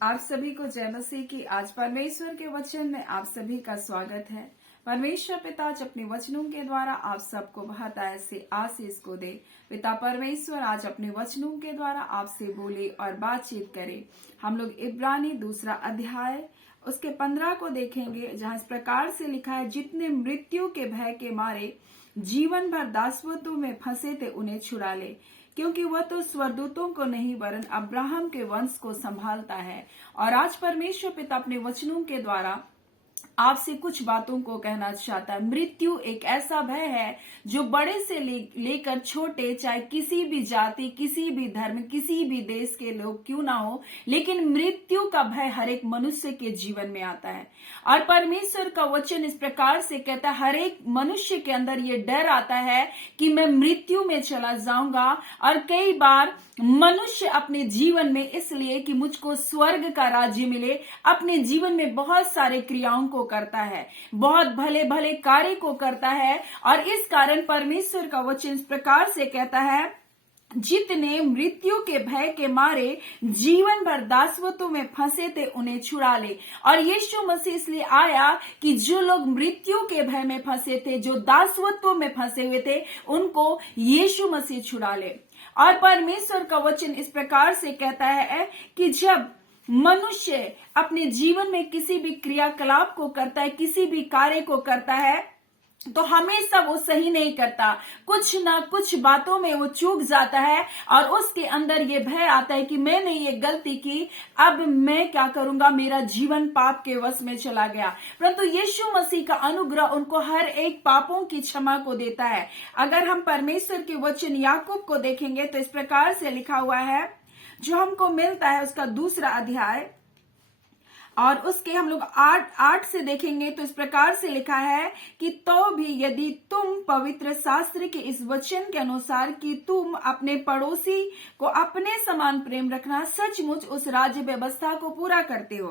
आप सभी को जय मसीह की। आज परमेश्वर के वचन में आप सभी का स्वागत है। परमेश्वर पिता आज अपने वचनों के द्वारा आप सबको बहुत ऐसे आशीष को दे। पिता परमेश्वर आज अपने वचनों के द्वारा आपसे बोले और बातचीत करे। हम लोग इब्रानी 2 अध्याय उसके 15 को देखेंगे, जहां इस प्रकार से लिखा है, जितने मृत्यु के भय के मारे जीवन भर दासत्व में फंसे थे उन्हें छुड़ा ले, क्योंकि वह तो स्वर्गदूतों को नहीं वरन अब्राहम के वंश को संभालता है। और आज परमेश्वर पिता अपने वचनों के द्वारा आपसे कुछ बातों को कहना चाहता है। मृत्यु एक ऐसा भय है जो बड़े से लेकर छोटे, चाहे किसी भी जाति, किसी भी धर्म, किसी भी देश के लोग क्यों ना हो, लेकिन मृत्यु का भय हर एक मनुष्य के जीवन में आता है। और परमेश्वर का वचन इस प्रकार से कहता है, हर एक मनुष्य के अंदर ये डर आता है कि मैं मृत्यु में चला जाऊंगा। और कई बार मनुष्य अपने जीवन में, इसलिए कि मुझको स्वर्ग का राज्य मिले, अपने जीवन में बहुत सारे क्रियाओं को करता है, बहुत भले भले कार्य को करता है। और इस कारण परमेश्वर का वचन इस प्रकार से कहता है, जितने मृत्यु के भय के मारे जीवन भर दासत्व में फंसे थे उन्हें छुड़ा ले। और यीशु मसीह इसलिए आया कि जो लोग मृत्यु के भय में फंसे थे, जो दासत्व में फंसे हुए थे, उनको यीशु मसीह छुड़ा ले। और परमेश्वर का वचन इस प्रकार से कहता है कि जब मनुष्य अपने जीवन में किसी भी क्रियाकलाप को करता है, किसी भी कार्य को करता है, तो हमेशा वो सही नहीं करता, कुछ ना कुछ बातों में वो चूक जाता है। और उसके अंदर ये भय आता है कि मैंने ये गलती की, अब मैं क्या करूंगा, मेरा जीवन पाप के वश में चला गया। परंतु यीशु मसीह का अनुग्रह उनको हर एक पापों की क्षमा को देता है। अगर हम परमेश्वर के वचन याकूब को देखेंगे तो इस प्रकार से लिखा हुआ है, जो हमको मिलता है उसका 2 अध्याय और उसके हम लोग 8 से देखेंगे तो इस प्रकार से लिखा है कि तो भी यदि तुम पवित्र शास्त्र के इस वचन के अनुसार कि तुम अपने पड़ोसी को अपने समान प्रेम रखना, सचमुच उस राज्य व्यवस्था को पूरा करते हो,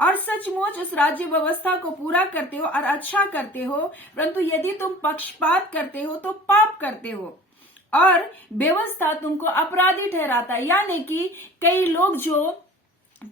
और सचमुच उस राज्य व्यवस्था को पूरा करते हो और अच्छा करते हो। परंतु यदि तुम पक्षपात करते हो तो पाप करते हो, और व्यवस्था तुमको अपराधी ठहराता है। यानी कि कई लोग जो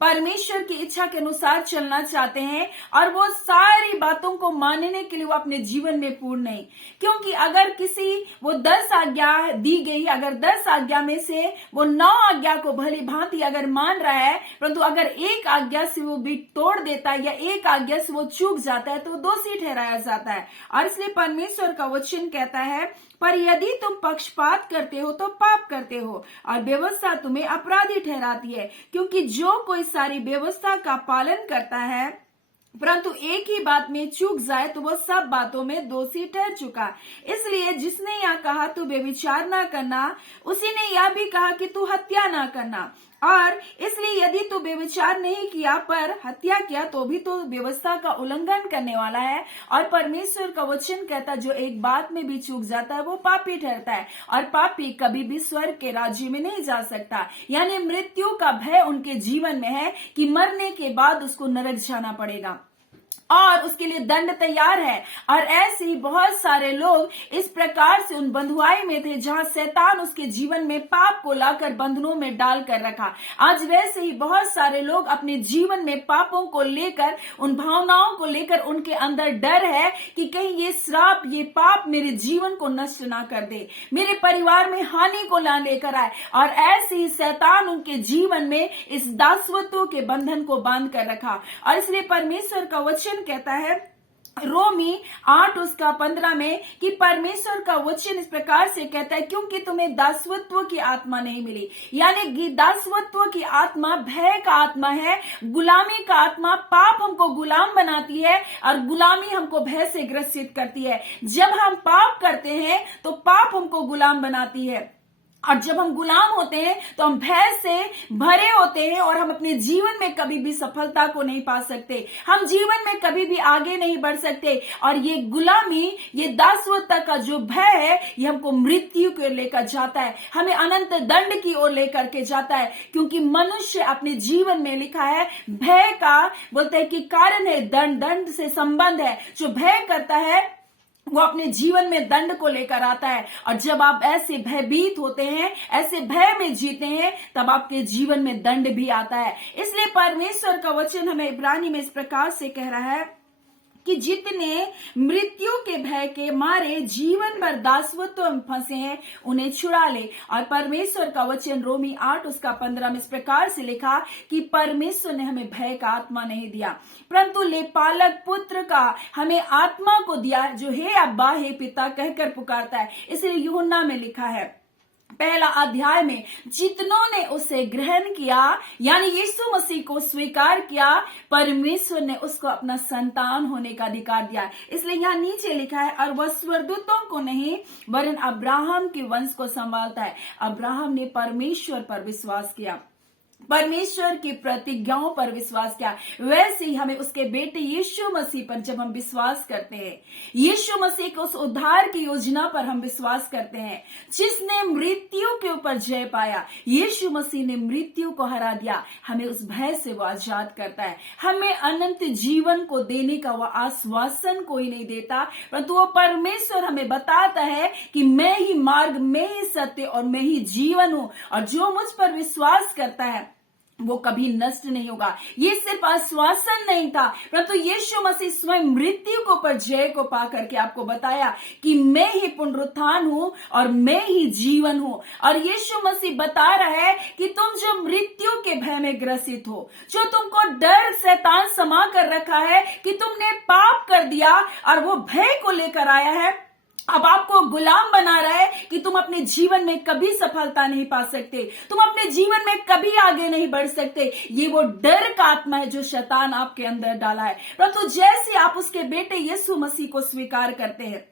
परमेश्वर की इच्छा के अनुसार चलना चाहते हैं और वो सारी बातों को मानने के लिए वो अपने जीवन में पूर्ण नहीं, क्योंकि अगर किसी वो 10 आज्ञा दी गई, अगर 10 आज्ञा में से वो 9 आज्ञा को भली भांति अगर मान रहा है, परंतु अगर एक आज्ञा से वो भी तोड़ देता है या एक आज्ञा से वो चूक जाता है तो दोषी ठहराया जाता है। और इसलिए परमेश्वर का वचन कहता है, पर यदि तुम पक्षपात करते हो तो पाप करते हो, और व्यवस्था तुम्हें अपराधी ठहराती है। क्योंकि जो कोई सारी व्यवस्था का पालन करता है परंतु एक ही बात में चूक जाए तो वह सब बातों में दोषी ठहर चुका। इसलिए जिसने यह कहा तू व्यभिचार ना करना, उसी ने यह भी कहा कि तू हत्या ना करना। और इसलिए यदि तू व्यभिचार नहीं किया पर हत्या किया तो भी तो व्यवस्था का उल्लंघन करने वाला है। और परमेश्वर का वचन कहता है, जो एक बात में भी चूक जाता है वो पापी ठहरता है, और पापी कभी भी स्वर्ग के राज्य में नहीं जा सकता। यानी मृत्यु का भय उनके जीवन में है कि मरने के बाद उसको नरक जाना पड़ेगा और उसके लिए दंड तैयार है। और ऐसे ही बहुत सारे लोग इस प्रकार से उन बंधुआई में थे जहां शैतान उसके जीवन में पाप को लाकर बंधनों में डाल कर रखा। आज वैसे ही बहुत सारे लोग अपने जीवन में पापों को लेकर, उन भावनाओं को लेकर उनके अंदर डर है कि कहीं ये श्राप, ये पाप मेरे जीवन को नष्ट ना कर दे, मेरे परिवार में हानि को ना लेकर आए। और ऐसे ही शैतान उनके जीवन में इस दासत्व के बंधन को बांध कर रखा। और इसलिए परमेश्वर का वचन कहता है रोमी 8:15 में कि परमेश्वर का वचन इस प्रकार से कहता है, क्योंकि तुम्हें दासत्व की आत्मा नहीं मिली। यानी कि दासत्व की आत्मा भय का आत्मा है, गुलामी का आत्मा। पाप हमको गुलाम बनाती है और गुलामी हमको भय से ग्रसित करती है। जब हम पाप करते हैं तो पाप हमको गुलाम बनाती है, और जब हम गुलाम होते हैं तो हम भय से भरे होते हैं और हम अपने जीवन में कभी भी सफलता को नहीं पा सकते, हम जीवन में कभी भी आगे नहीं बढ़ सकते। और ये गुलामी, ये दासत्व का जो भय है, ये हमको मृत्यु की ओर लेकर जाता है, हमें अनंत दंड की ओर लेकर के जाता है। क्योंकि मनुष्य अपने जीवन में लिखा है, भय का बोलते हैं कि कारण है दंड, दंड से संबंध है। जो भय करता है वो अपने जीवन में दंड को लेकर आता है। और जब आप ऐसे भयभीत होते हैं, ऐसे भय में जीते हैं, तब आपके जीवन में दंड भी आता है। इसलिए परमेश्वर का वचन हमें इब्रानी में इस प्रकार से कह रहा है कि जितने मृत्यु के भय के मारे जीवन भर दासत्व में फंसे हैं, उन्हें छुड़ा ले। और परमेश्वर का वचन रोमी 8 उसका 15 में इस प्रकार से लिखा कि परमेश्वर ने हमें भय का आत्मा नहीं दिया, परंतु लेपालक पुत्र का हमें आत्मा को दिया, जो हे अब्बा हे पिता कहकर पुकारता है। इसलिए यूहन्ना में लिखा है पहला अध्याय में, जितनों ने उसे ग्रहण किया यानी यीशु मसीह को स्वीकार किया, परमेश्वर ने उसको अपना संतान होने का अधिकार दिया। इसलिए यहाँ नीचे लिखा है, और वह स्वर्गदूतों को नहीं वरन अब्राहम के वंश को संभालता है। अब्राहम ने परमेश्वर पर विश्वास किया, परमेश्वर की प्रतिज्ञाओं पर विश्वास किया। वैसे ही हमें उसके बेटे यीशु मसीह पर जब हम विश्वास करते हैं, यीशु मसीह के उस उद्धार की योजना पर हम विश्वास करते हैं, जिसने मृत्यु के ऊपर जय पाया, यीशु मसीह ने मृत्यु को हरा दिया, हमें उस भय से वो आजाद करता है। हमें अनंत जीवन को देने का वह आश्वासन कोई नहीं देता, परंतु वो परमेश्वर हमें बताता है कि मैं ही मार्ग, मैं ही सत्य और मैं ही जीवन हूं, और जो मुझ पर विश्वास करता है वो कभी नष्ट नहीं होगा। ये सिर्फ आश्वासन नहीं था, परंतु यीशु मसीह स्वयं मृत्यु को पर जय को पा करके आपको बताया कि मैं ही पुनरुत्थान हूं और मैं ही जीवन हूं। और यीशु मसीह बता रहा है कि तुम जो मृत्यु के भय में ग्रसित हो, जो तुमको डर शैतान समा कर रखा है कि तुमने पाप कर दिया और वो भय को लेकर आया है, अब आपको गुलाम बना रहा है कि तुम अपने जीवन में कभी सफलता नहीं पा सकते, तुम अपने जीवन में कभी आगे नहीं बढ़ सकते। ये वो डर का आत्मा है जो शैतान आपके अंदर डाला है। परंतु जैसे आप उसके बेटे यीशु मसीह को स्वीकार करते हैं,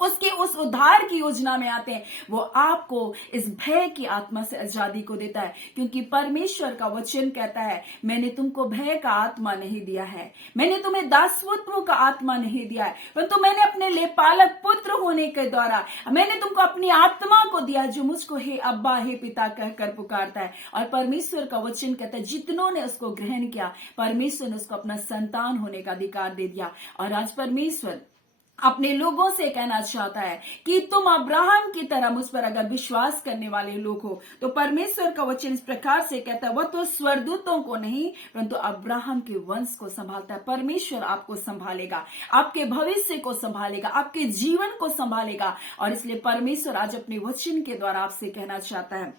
उसके उस उद्धार की योजना में आते हैं, वो आपको इस भय की आत्मा से आजादी को देता है। क्योंकि परमेश्वर का वचन कहता है, मैंने तुमको भय का आत्मा नहीं दिया है, मैंने तुम्हें दासत्व का आत्मा नहीं दिया है, परंतु मैंने अपने लेपालक पुत्र होने के द्वारा मैंने तुमको अपनी आत्मा को दिया, जो मुझको हे अब्बा हे पिता कहकर पुकारता है। और परमेश्वर का वचन कहता है, जितनों ने उसको ग्रहण किया, परमेश्वर ने उसको अपना संतान होने का अधिकार दे दिया। और आज परमेश्वर अपने लोगों से कहना चाहता है कि तुम अब्राहम की तरह मुझ पर अगर विश्वास करने वाले लोग हो, तो परमेश्वर का वचन इस प्रकार से कहता है, वह तो स्वर्गदूतों को नहीं परंतु अब्राहम के वंश को संभालता है। परमेश्वर आपको संभालेगा, आपके भविष्य को संभालेगा, आपके जीवन को संभालेगा। और इसलिए परमेश्वर आज अपने वचन के द्वारा आपसे कहना चाहता है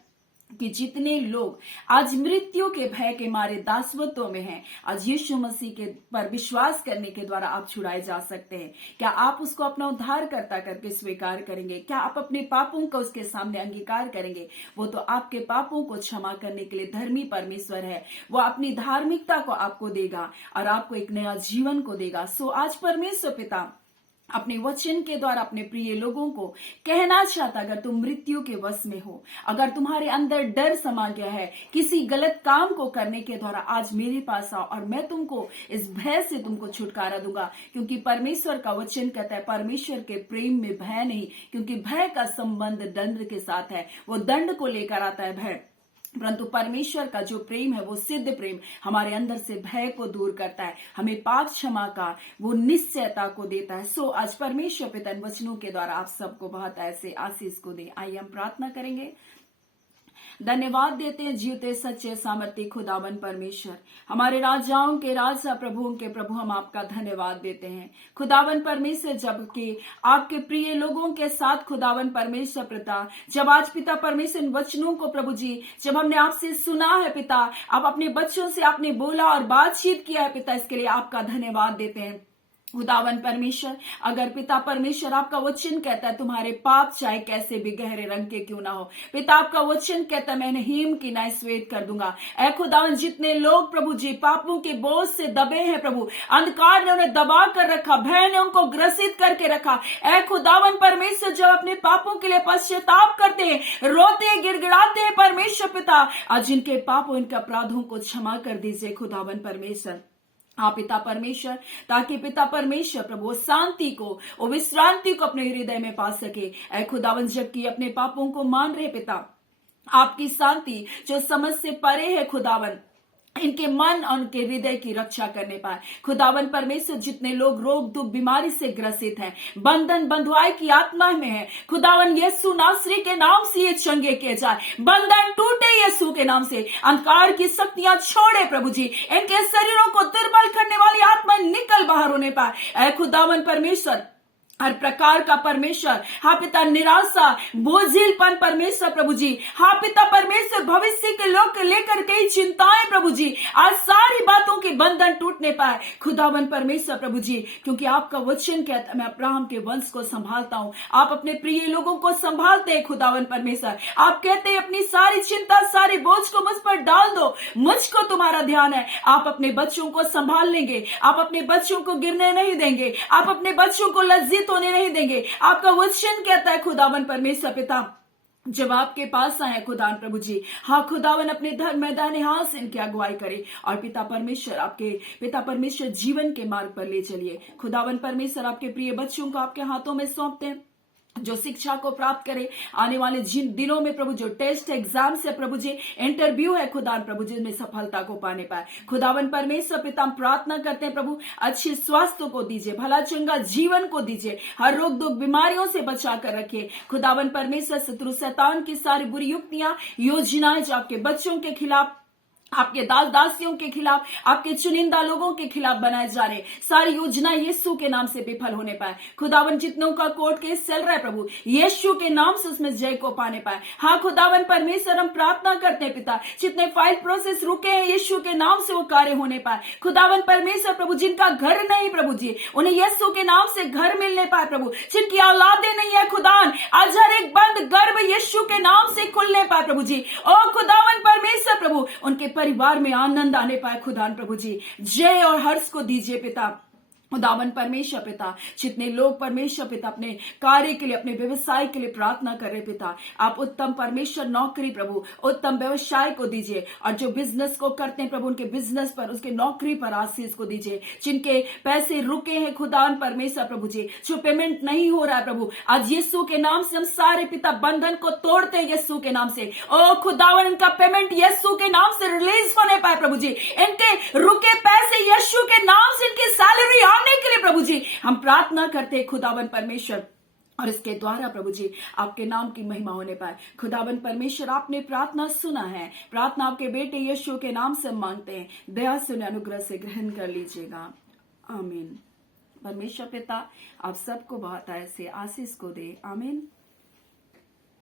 कि जितने लोग आज मृत्यु के भय के मारे दासत्व में हैं, आज यीशु मसीह के पर विश्वास करने के द्वारा आप छुड़ाए जा सकते हैं। क्या आप उसको अपना उद्धारकर्ता करके स्वीकार करेंगे? क्या आप अपने पापों का उसके सामने अंगीकार करेंगे? वो तो आपके पापों को क्षमा करने के लिए धर्मी परमेश्वर है। वो अपनी धार्मिकता को आपको देगा और आपको एक नया जीवन को देगा। सो आज परमेश्वर पिता अपने वचन के द्वारा अपने प्रिय लोगों को कहना चाहता, अगर तुम मृत्यु के वश में हो, अगर तुम्हारे अंदर डर समा गया है किसी गलत काम को करने के द्वारा, आज मेरे पास आओ और मैं तुमको इस भय से तुमको छुटकारा दूंगा। क्योंकि परमेश्वर का वचन कहता है, परमेश्वर के प्रेम में भय नहीं, क्योंकि भय का संबंध दंड के साथ है, वो दंड को लेकर आता है भय। परंतु परमेश्वर का जो प्रेम है वो सिद्ध प्रेम हमारे अंदर से भय को दूर करता है, हमें पाप क्षमा का वो निश्चयता को देता है। सो आज परमेश्वर पिता इन वचनों के द्वारा आप सबको बहुत ऐसे आशीष को दे। आइए हम प्रार्थना करेंगे। धन्यवाद देते हैं जीवते सच्चे सामर्थ्य खुदावन परमेश्वर, हमारे राजाओं के राजा प्रभुओं के प्रभु, हम आपका धन्यवाद देते हैं खुदावन परमेश्वर, जबकि आपके प्रिय लोगों के साथ खुदावन परमेश्वर पिता, जब आज पिता परमेश्वर इन वचनों को प्रभु जी जब हमने आपसे सुना है पिता, आप अपने बच्चों से आपने बोला और बातचीत किया है पिता, इसके लिए आपका धन्यवाद देते हैं खुदावन परमेश्वर। अगर पिता परमेश्वर आपका वचन कहता है तुम्हारे पाप चाहे कैसे भी गहरे रंग के क्यों ना हो, पिता आपका वचन कहता है मैंने हिम की नाई श्वेत कर दूंगा। ऐ खुदावन, जितने लोग प्रभु जी पापों के बोझ से दबे हैं प्रभु, अंधकार ने उन्हें दबा कर रखा, भय ने उनको ग्रसित करके रखा, ऐ खुदावन परमेश्वर जब अपने पापों के लिए पश्चाताप करते हैं, रोते गिड़गिड़ाते हैं परमेश्वर पिता, आज इनके पापों इनके अपराधों को क्षमा कर दीजिए खुदावन परमेश्वर। हाँ पिता परमेश्वर, ताकि पिता परमेश्वर प्रभु शांति को और विश्रांति को अपने हृदय में पा सके। ऐ खुदावन, जबकि अपने पापों को मान रहे पिता, आपकी शांति जो समझ से परे है खुदावन, इनके मन और उनके हृदय की रक्षा करने पाए। खुदावन परमेश्वर, जितने लोग रोग दुख बीमारी से ग्रसित हैं, बंधन बंधुआई की आत्मा में है, खुदावन यीशु नासरी के नाम से ये चंगे किए जाए, बंधन टूटे यीशु के नाम से, अंधकार की शक्तियां छोड़े प्रभु जी, इनके शरीरों को दुर्बल करने वाली आत्मा निकल बाहर होने पाए। ऐ खुदावन परमेश्वर, हर प्रकार का परमेश्वर, हाँ पिता, निराशा, बोझिलपन परमेश्वर प्रभु जी, हाँ पिता परमेश्वर, भविष्य के लोग लेकर कई चिंताएं प्रभु जी, आज सारी बातों के बंधन टूटने पाए खुदावन परमेश्वर प्रभु जी, क्योंकि आपका वचन कहता है मैं अब्राहम के वंश को संभालता हूं। आप अपने प्रिय लोगों को संभालते हैं खुदावन परमेश्वर। आप कहते हैं अपनी सारी चिंता, सारी बोझ को मुझ पर डाल दो, मुझको तुम्हारा ध्यान है। आप अपने बच्चों को संभाल लेंगे, आप अपने बच्चों को गिरने नहीं देंगे, आप अपने बच्चों को लज्जित होने नहीं देंगे। आपका वचन कहता है खुदावन परमेश्वर पिता, जब आपके पास आए खुदावन प्रभु जी, हाँ खुदावन, अपने धर्म मैदान हाथ से इनकी अगुवाई करे और पिता परमेश्वर, आपके पिता परमेश्वर जीवन के मार्ग पर ले चलिए। खुदावन परमेश्वर, आपके प्रिय बच्चों को आपके हाथों में सौंपते हैं, जो शिक्षा को प्राप्त करे आने वाले जिन दिनों में प्रभु, जो टेस्ट एग्जाम से प्रभु जी, इंटरव्यू है खुदावन प्रभु जी, में सफलता को पाने पाए। खुदावन परमेश्वर पिता, हम प्रार्थना करते हैं प्रभु, अच्छे स्वास्थ्य को दीजिए, भला चंगा जीवन को दीजिए, हर रोग दुख बीमारियों से बचा कर रखिए। खुदावन परमेश्वर, शत्रु शैतान की सारी बुरी युक्तियां, योजनाएं जो आपके बच्चों के खिलाफ, आपके दास दासियों के खिलाफ, आपके चुनिंदा लोगों के खिलाफ बनाए जा रहे सारी योजना यीशु के नाम से विफल होने पाए। खुदावन, जितनों का कोर्ट केस चल रहा है प्रभु, यीशु के नाम से उसमें जय को पाने पाए। हाँ खुदावन परमेश्वर, हम प्रार्थना करते हैं पिता, जितने फाइल प्रोसेस रुके हैं यीशु के नाम से वो कार्य होने पाए। खुदावन परमेश्वर प्रभु, जिनका घर नहीं प्रभु जी, उन्हें यीशु के नाम से घर मिलने पाए प्रभु। जिनकी औलादे नहीं है खुदावन, आज हर एक बंद गर्भ यीशु के नाम से खुलने पाए प्रभु जी। ओ खुदावन परमेश्वर प्रभु, उनके परिवार में आनंद आने पाए खुदान प्रभु जी। जय और हर्ष को दीजिए पिता। खुदावन परमेश्वर पिता, जितने लोग परमेश्वर पिता अपने कार्य के लिए, अपने व्यवसाय के लिए प्रार्थना कर रहे पिता, आप उत्तम परमेश्वर नौकरी प्रभु, उत्तम व्यवसाय को दीजिए, और जो बिजनेस को करते हैं प्रभु, उनके बिजनेस पर, उसके नौकरी पर आशीष को दीजिए। जिनके पैसे रुके हैं खुदावन परमेश्वर प्रभु जी, जो पेमेंट नहीं हो रहा है प्रभु, आज यीशु के नाम से हम सारे पिता बंधन को तोड़ते हैं यीशु के नाम से। ओ खुदावन, इनका पेमेंट यीशु के नाम से रिलीज होने पाए प्रभु जी। इनके रुके पैसे यीशु के नाम से, इनकी सैलरी आने के लिए प्रभु जी हम प्रार्थना करते हैं खुदावन परमेश्वर, और इसके द्वारा प्रभु जी आपके नाम की महिमा होने पाए। खुदावन परमेश्वर, आपने प्रार्थना सुना है, प्रार्थना आपके बेटे यीशु के नाम से मांगते हैं, दया से अनुग्रह से ग्रहण कर लीजिएगा, आमीन। परमेश्वर पिता आप सबको बहुत ऐसे आशीष को दे, आमीन।